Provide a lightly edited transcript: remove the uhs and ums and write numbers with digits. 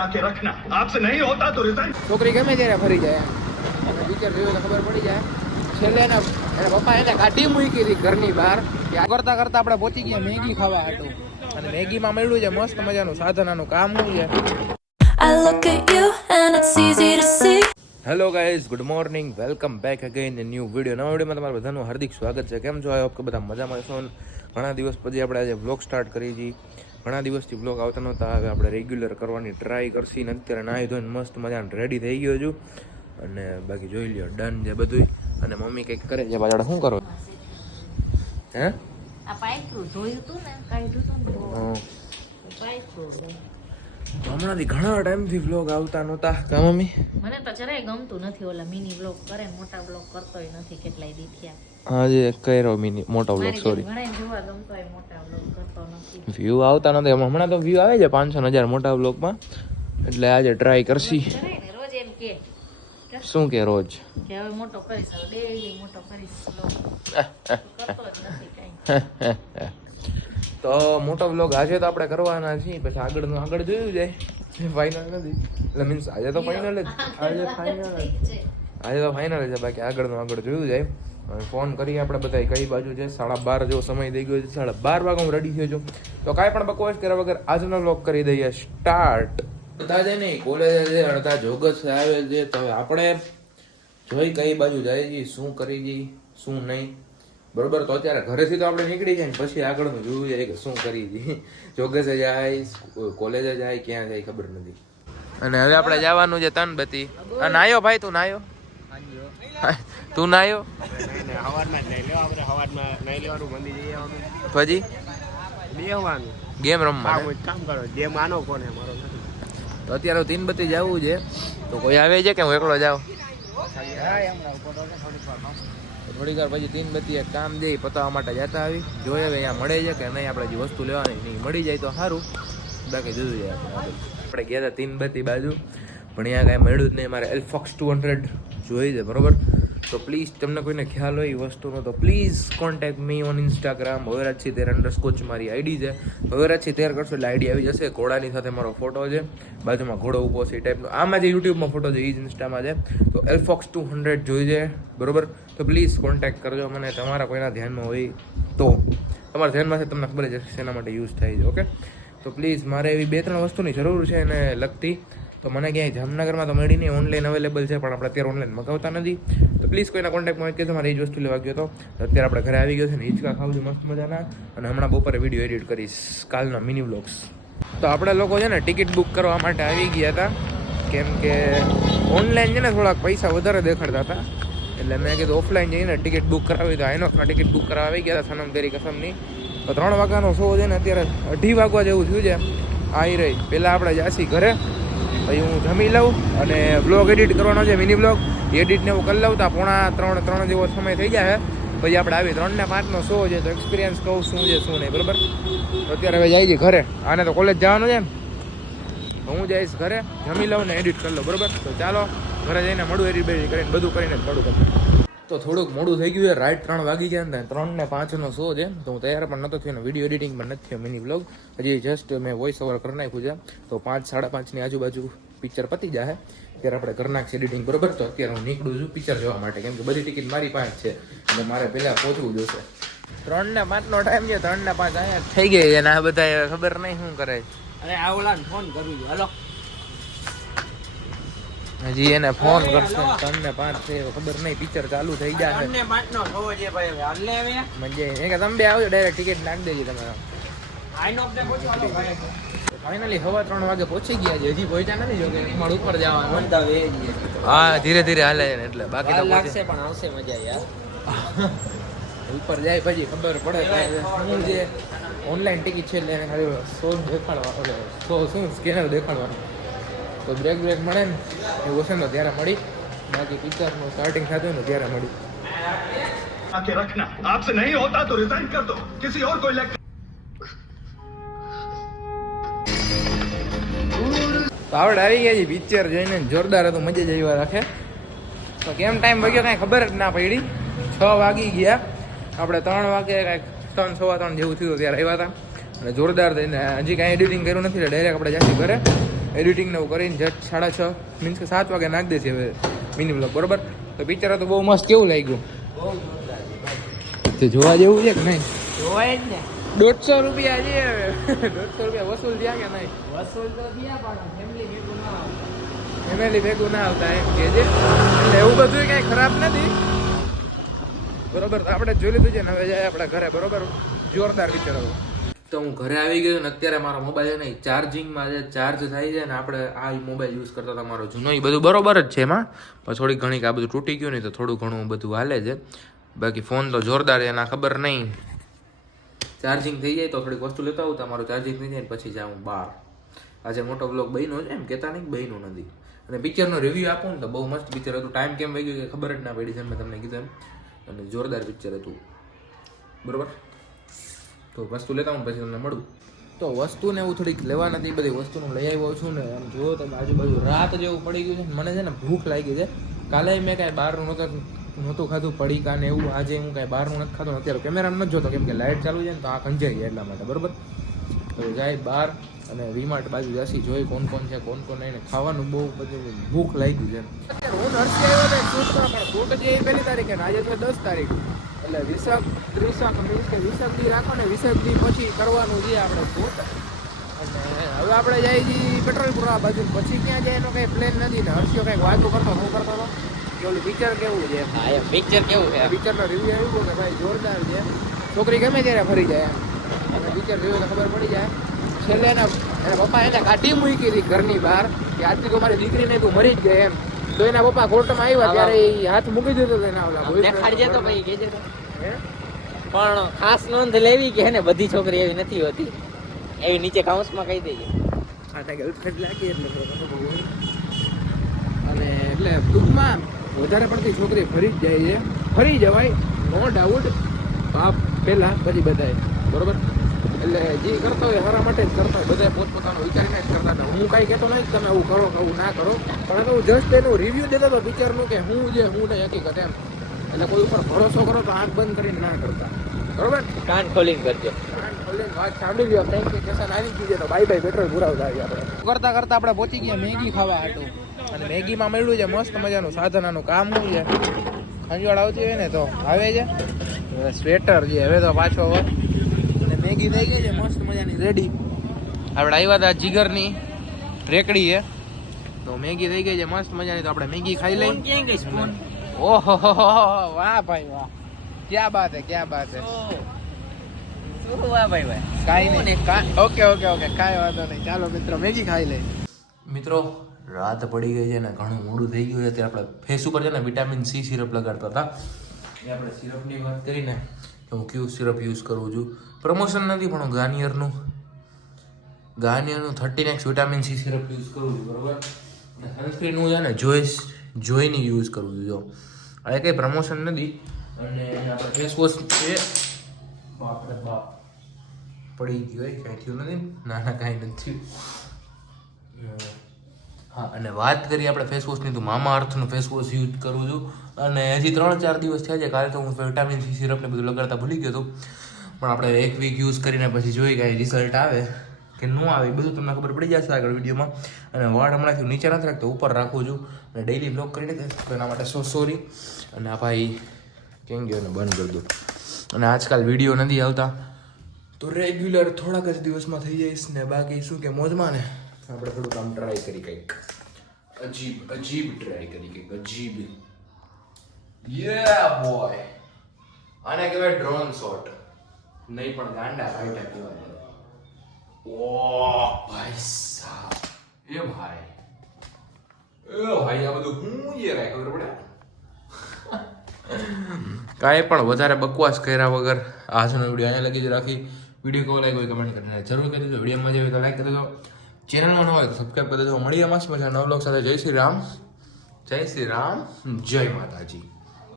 आके रखना आपसे नहीं होता तो रिजाइन। છોકરી ગમે ત્યારે ફરી જાય એમ પિક્ચર જોયું તો ખબર પડી જાય. છેલ્લે એના પપ્પા એને કાઢી મૂકી હતી ઘરની બહાર. કરતા કરતા આપણે પહોંચી ગયા મેગી ખાવા હાટું. અને મેગીમાં મળ્યું છે મસ્ત મજાનું સાધનાનું કામ શું છે. I look at you and it's easy to see. Hello guys, good morning, welcome back again in new video. નવા વિડીયોમાં તમારું બધાનું હાર્દિક સ્વાગત છે. કેમ છો? આઈ હોપ કે બધા મજામાં હશો. ઘણા દિવસ પછી આપણે આજે વ્લોગ સ્ટાર્ટ કરી છીએ. ઘણા દિવસથી વ્લોગ આવતા નહોતા. હવે આપણે રેગ્યુલર કરવાની ટ્રાય કરશી ને અત્યારે નાહી ધોઈને મસ્ત મજાને રેડી થઈ ગયો છું. અને બાકી જોઈ લ્યો ડન છે બધું. અને મમ્મી કંઈક કરે છે પાછળ. શું કરો? હે આ પાયકરું જોયું તું ને કાઢ્યું તું ને પાયકરું. હમણાંથી ઘણા ટાઈમથી વ્લોગ આવતા નહોતા. કા મમ્મી? મને તો જરાય ગમતું નથી. ઓલા મિની વ્લોગ કરે, મોટા વ્લોગ કરતોય નથી. કેટલાય દી થયા આજે કર્યો મિની મોટો વ્લોગ. સોરી, ઘણા જોવા ગમતોય મોટા વ્લોગ કરતો નથી. વ્યૂ આવતા નથી. હમણાં તો વ્યૂ આવે છે 500,000 મોટા વ્લોગમાં. એટલે આજે ટ્રાય કરશી. કરે ને રોજ એમ કે શું કે રોજ કે હવે મોટો કરીશ, હવે ડેઈલી મોટો કરીશ વ્લોગ. કરતો જ નથી કાંઈ. તો મોટો વ્લોગ આજે તો આપણે કરવાના છીએ. પછી આગળનું આગળ જોયું જાય. ફાઇનલ નથી એટલે મીન્સ આજે તો ફાઇનલ જ. આજે તો ફાઇનલ છે. બાકી આગળનું આગળ જોયું જાય. હવે ફોન કરીએ આપણે બધા કઈ બાજુ છે. 12:30 જેવો સમય થઈ ગયો છે. 12:30 વાગે હું રેડી થયો છું. તો કાંઈ પણ બકવાસ કર્યા વગર આજનો વ્લોગ કરી દઈએ સ્ટાર્ટ. અડધા છે નહીં કોલેજ છે, અડધા જોગસ આવે છે. તો હવે આપણે જોઈ કઈ બાજુ જાય છે, શું કરી જઈ શું નહીં. બરોબર. તો અત્યારે ઘરેથી તો આપણે નીકળી જાય ને પછી આગળનું જોવું જાય કે શું કરી જઈએ. જોગસે જાય, કોલેજે જાય, ક્યાં જાય ખબર નથી. અને હવે આપણે જવાનું છે તનબત્તી. નાયો ભાઈ, તું નાયો? તું નાયો? પછી ગેમ રમવા. તો અત્યારે તીનબત્તી જવું છે. તો કોઈ આવે છે કે હું એકલો જાઉં? થોડીક વાર પછી તીનબત્તી એક કામ દે પતાવવા માટે જતા આવી. જોઈએ હવે અહીંયા મળે છે કે નહીં. આપણે જે વસ્તુ લેવાની નહીં મળી જાય તો સારું. બાકી જોયું જાય આપણે ગયા હતા તીનબત્તી બાજુ, પણ અહીંયા કાંઈ મળ્યું જ નહીં. મારે એલ્ફોક્સ 200 જોઈએ છે. બરોબર. તો પ્લીઝ તમને કોઈને ખ્યાલ હોય એ વસ્તુનો તો please contact me on Instagram. ભવેરાજ13_ મારી આઈડી છે. ભવેરાજ13 કરશો એટલે આઈડી આવી જશે. ઘોડાની સાથે મારો ફોટો છે, બાજુમાં ઘોડો ઊભો છે એ ટાઈપનો. આમાં જે યુટ્યુબમાં ફોટો છે એ જ ઇન્સ્ટામાં છે. તો એલ્ફોક્સ 200 જોઈ છે. બરોબર. તો પ્લીઝ કોન્ટેક્ટ કરજો મને. તમારા કોઈના ધ્યાનમાં હોય તો. તમારા ધ્યાનમાં છે તમને ખબર જ હશે શેના માટે યુઝ થાય છે. ઓકે. તો પ્લીઝ મારે એવી 2-3 વસ્તુની જરૂર છે એને લગતી. તો મને ક્યાંય જામનગરમાં તો મળી નહીં. ઓનલાઈન અવેલેબલ છે પણ આપણે અત્યારે ઓનલાઈન મગાવતા નથી. તો પ્લીઝ કોઈના કોન્ટેક્ટમાં હોય કે તમારે એ જ વસ્તુ લેવા ગયો તો અત્યારે આપણે ઘરે આવી ગયો છે ને હિંચકા ખાવું છું મસ્ત મજાના. અને હમણાં બપોરે વિડીયો એડિટ કરીશ કાલના મિની વ્લોગ્સ. તો આપણે લોકો છે ને ટિકિટ બુક કરવા માટે આવી ગયા હતા. કેમ કે ઓનલાઈન છે ને થોડાક પૈસા વધારે દેખાડતા હતા. એટલે મેં કીધું ઓફલાઈન જઈને ટિકિટ બુક કરાવી. તો આઈનોક્સના ટિકિટ બુક કરાવવા આવી ગયા હતા સનમ તેરી કસમની. તો 3 વાગ્યાનો શો છે ને અત્યારે 2:30 વાગવા જેવું થયું છે. આવી રહી પહેલાં આપણે જાસી ઘરે. પછી હું જમી લઉં અને વ્લોગ એડિટ કરવાનો છે મિની વ્લોગ. એડિટને હું કરી લઉં તો 2:45 જેવો સમય થઈ જાય. પછી આપણે આવી 3 ને 5નો શો છે. તો એક્સપિરિયન્સ કહું શું છે શું નહીં. બરાબર. તો અત્યારે હવે જાય છે ઘરે. આને તો કોલેજ જવાનું છે. હું જઈશ ઘરે, જમી લઉં ને એડિટ કરી લઉં. બરાબર. તો ચાલો ઘરે જઈને મળું એડિટ બેડિટ કરીને બધું કરીને થોડુંક. તો થોડુંક મોડું થઈ ગયું છે. રાઈટ 3 વાગી ગયા ને 3 ને 5નો શો છે. તો હું તૈયાર પણ નહોતો થયો ને વિડીયો એડિટિંગ પણ નથી થયો મિની વ્લોગ. હજી જસ્ટ મેં વોઇસ ઓવર કરી નાખ્યું છે. તો 5-5:30ની આજુબાજુ પિક્ચર પતી જાય. ત્યારે આપણે કરી નાખીએ એડિટિંગ. બરોબર. તો અત્યારે હું નીકળું છું પિક્ચર જોવા માટે. કેમ કે બધી ટિકિટ મારી પાસે છે અને મારે પહેલાં પહોંચવું જોશે. 3 ને 5નો ટાઈમ છે. 3 ને 5 અહીંયા થઈ ગઈ છે ને આ બધા ખબર નહીં શું કરે. અરે આ ઓલાને ફોન કરું છું. હાલો હજી એને ફોન કરશે. 3 ને 5 છે ખબર નહીં. પિક્ચર ચાલુ થઈ જાય. 3 ને 5નો શો છે ભાઈ. હવે હાલ લે હવે મજા કે તમે બે આવજો ડાયરેક્ટ ટિકિટ નાખી દેજો તમે. આઈનોક્સ ને પહોંચવાનો ભાઈ. ફાઇનલી 3:15 વાગે પહોંચી ગયા છે. હજી પહોંચ્યા નથી. જો કે માળ ઉપર જવાનું. મનતા વે હા ધીરે ધીરે હાલે છે એટલે બાકી તો લાગશે પણ આવશે મજા યાર. ઉપર જાય પછી ખબર પડે હું જે ઓનલાઈન ટિકિટ છે એટલે એને ખાલી શો દેખાડવા શો શું સ્કેનર દેખાડવાનું. તો બ્રેક મળે ને એવું હશે ને ત્યારે મળી. બાકી પિક્ચરનું સ્ટાર્ટિંગ થતું ને ત્યારે મળી. आके रखना आपसे नहीं होता तो रिजाइन कर दो किसी और को इलेक्ट. તો આપણે આવી ગયા છીએ પિક્ચર જોઈને. જોરદાર હતું, મજા જ આવ્યા રાખે. તો કેમ ટાઈમ વાગ્યો કાંઈ ખબર જ ના પડી. 6 વાગી ગયા. આપણે 3 વાગે કાંઈક 3-3:15 જેવું થયું ત્યારે આવ્યા હતા. અને જોરદાર થઈને હજી કાંઈ એડિટિંગ કર્યું નથી એટલે ડાયરેક્ટ આપણે જાસી ઘરે. એડિટિંગ ને એવું કરીને જટ 6:30 મીન્સ કે 7 વાગે નાખી દેશે હવે મિની બ્લોગ, બરોબર? તો પિક્ચર તો બહુ મસ્ત. કેવું લાગ્યું? બહુ જોરદાર છે ભાઈ. તો જોવા જેવું છે કે નહીં? જોવાય જ ને. 150 રૂપિયા છે હવે. 150 રૂપિયા વસૂલ થયા કે નહીં? વસૂલ તો થયા પણ ફેમિલી ભેગું ના આવે. ફેમિલી ભેગું ના આવતા એમ કે છે. એટલે એવું બધું કઈ ખરાબ નથી, બરોબર? તો આપણે જોઈ લીધું છે ને હવે જાય આપણા ઘરે, બરોબર? જોરદાર પિક્ચર હતું. તો હું ઘરે આવી ગયો ને અત્યારે મારો મોબાઈલ નહીં ચાર્જિંગમાં છે, ચાર્જ થાય છે ને આપણે આ મોબાઈલ યુઝ કરતા હતા મારો જૂનો, એ બધું બરોબર જ છે એમાં, પણ થોડીક ઘણી આ બધું તૂટી ગયું નહીં તો થોડું ઘણું બધું હાલે છે. બાકી ફોન તો જોરદાર છે, એના ખબર નહીં ચાર્જિંગ થઈ જાય તો થોડીક વસ્તુ લેતા આવું, તમારું ચાર્જિંગ થઈ જાય ને પછી જાઉં બહાર. આજે મોટો બ્લોગ બન્યો છે, એમ કહેતા નહીં બન્યું નથી. અને પિક્ચરનો રિવ્યૂ આપું ને તો બહુ મસ્ત પિક્ચર હતું. ટાઈમ કેમ વહી ગયો કે ખબર જ ના પડી છે, મેં તમને કીધું એમ. અને જોરદાર પિક્ચર હતું, બરોબર? તો વસ્તુ લેતા હું પછી તમને મળું. તો વસ્તુને એવું થોડીક લેવા નથી, બધી વસ્તુનું લઈ આવ્યો છું ને. આમ જુઓ તમે આજુબાજુ રાત જેવું પડી ગયું છે. મને છે ને ભૂખ લાગી છે. કાલે મેં કાંઈ બહારનું નહોતું ખાધું પડીકા ને એવું. આજે હું કાંઈ બહારનું નથી ખાતો. અત્યારે કેમેરામાં નથી જોતો કેમ કે લાઇટ ચાલુ છે ને તો આ ખંજાઈ જાય એટલા માટે, બરોબર? તો જાય બહાર અને વીમાર્ટ બાજુ જશી જોઈ કોણ કોણ છે કોણ કોણ નહીં. ખાવાનું બહુ બધું ભૂખ લાગી છે. અત્યારે હું નરસી આવ્યો ને શૂટમાં, પણ શૂટ જે 1 તારીખે ને આજે છે 10 તારીખ. એટલે 20 મીન્સ કે 20 દી રાખો ને 20 દી પછી કરવાનું છે આપણે શૂટ. અને હવે આપણે જાય છીએ પેટ્રોલપુર આ બાજુ, પછી ક્યાં જાય એનો કંઈ પ્લેન નથી. ને હર્ષિયો કંઈક વાતો કરતો હું કરતો હતો કે ઓલું પિક્ચર કેવું છે. હા એ પિક્ચર કેવું છે? પિક્ચરનો રિવ્યુ આવ્યું કે ભાઈ જોરદાર છે. છોકરી ગમે ત્યારે ફરી જાય એમ. અને પિક્ચર જોયું તો ખબર પડી જાય. છેલ્લે એના પપ્પા એને કાઢી મૂકી હતી ઘરની બહાર કે આજથી તો મારી દીકરીને તું મરી જ ગઈ એમ. તો એના પપ્પા કોર્ટમાં આવ્યા ત્યારે એ હાથ મૂકી દીધો એના ઓલા દેખાડજે તો ભાઈ કહેજે તો. પણ ખાસ નોંધ લેવી કે ને બધી છોકરી એવી નથી હોતી, એવી નીચે કાઉન્સમાં કહી દેજે. આ ગર્લફ્રેન્ડ લાગી એટલે અને એટલે ટૂંકમાં વધારે પડતી છોકરી ફરી જ જાય છે. ફરી જવાય નો ડાઉટ, બાપ પહેલા પછી બધાય, બરોબર? એટલે જે કરતા હોય હરા માટે જ કરતા હોય, બધા પોતપોતાનું વિચારીને જ કરતા હતા. હું કાંઈ કહેતો નહીં તમે આવું કરો કે આવું ના કરો, પણ હું જસ્ટ એનું રિવ્યૂ દેતો હતો પિક્ચરનું કે હું જે હું નહીં હકીકત એમ. એટલે કોઈ ઉપર ભરોસો કરો તો આંખ બંધ કરીને ના કરતા, બરોબર? કાન ખોલીને કરજો. કાન ખોલીને વાત સાંભળી લ્યો. થેન્ક યુ કેસન આવી ગયું છે તો બાય બાય પેટ્રોલ પુરાવતા આવી આપણે. કરતાં કરતાં આપણે પહોંચી ગયા મેગી ખાવા હાટું. અને મેગીમાં મળ્યું છે મસ્ત મજાનું સાધનાનું કામ શું છે, ખંજવાળ આવતી હોય ને તો આવે છે. સ્વેટર છે હવે તો પાછો હવે. અને મેગી થઈ ગઈ છે મસ્ત મજાની રેડી. આપણે આવ્યા હતા જીગરની રેકડી છે તો મેગી થઈ ગઈ છે મસ્ત મજાની. તો આપણે મેગી ખાઈ લઈ. ક્યાં ગઈ સ્પૂન? ઓહો વાહ ભાઈ વાહ, ક્યાં બાત હે ક્યાં બાત હે. વાહ ભાઈ ભાઈ. કાંઈ નહીં, ઓકે ઓકે ઓકે, કાંઈ વાંધો નહીં. ચાલો મિત્રો મેગી ખાઈ લઈ. મિત્રો રાત પડી ગઈ છે ને ઘણું મોડું થઈ ગયું છે. ત્યારે આપણે ફેસ ઉપર છે ને વિટામિન સી સિરપ લગાડતા હતા. એ આપણે સિરપની વાત કરીને કે હું કયું સિરપ યુઝ કરું છું. પ્રમોશન નથી પણ હું ગાર્નિયરનું 30x vitamin C syrup use કરું છું, બરોબર? અને સનસ્ક્રીનનું છે ને જોઈને યુઝ કરું છું. જો આ કંઈ પ્રમોશન નથી. અને આપણે ફેસ વોશ છે, બાપરે બાપ પડી ગયો હોય, કાંઈ થયું નથી. ના ના કાંઈ નથી થયું. હા, અને વાત કરીએ આપણે ફેસ વોશની તો મામા અર્થનું ફેસ વોશ યુઝ કરું છું. અને હજી 3-4 દિવસ થયા છે. કાલે તો હું વિટામિન સી સિરપને બધું લગાડતા ભૂલી ગયો હતો. પણ આપણે 1 વીક યુઝ કરીને પછી જોઈ કાંઈ રિઝલ્ટ આવે કે ન આવે બધું તમને ખબર પડી જશે આગળ વિડીયોમાં. અને વાળ હમણાંથી નીચે નથી રાખતો, ઉપર રાખું છું. અને ડેઈલી બ્લોગ કરીને તો એના માટે સોરી. અને આ ભાઈ કેમ ગયો ને બંધ કરી દો. અને આજકાલ વિડીયો નથી આવતા તો રેગ્યુલર થોડાક જ દિવસમાં થઈ જઈશ ને. બાકી શું કે મોજમાં ને આપણે થોડુંક આમ ટ્રાય કરી કંઈક અજીબ ટ્રાય કરી કંઈક અજીબ. યે બોય, આને કહેવાય ડ્રોન શોટ, નહીં પણ ગાંડા ફાઈટા કહેવાય. ઓ ભાઈ સાહેબ, એ ભાઈ આ બધું હું જે રાય ખબર પડે. કાંઈ પણ વધારે બકવાસ કર્યા વગર આજનો વિડીયો અહીંયા લગી જ રાખી. વિડીયો કેવો લાગ્યો હોય કમેન્ટ કરીને જરૂર કરી દેજો. વિડીયોમાં જે હોય તો લાઈક કરી દેજો. ચેનલમાં ન હોય તો સબસ્ક્રાઈબ કરી દેજો. મળીએ મસ્ત મજા નવ લોક સાથે. જય શ્રી રામ, જય શ્રી રામ, જય માતાજી.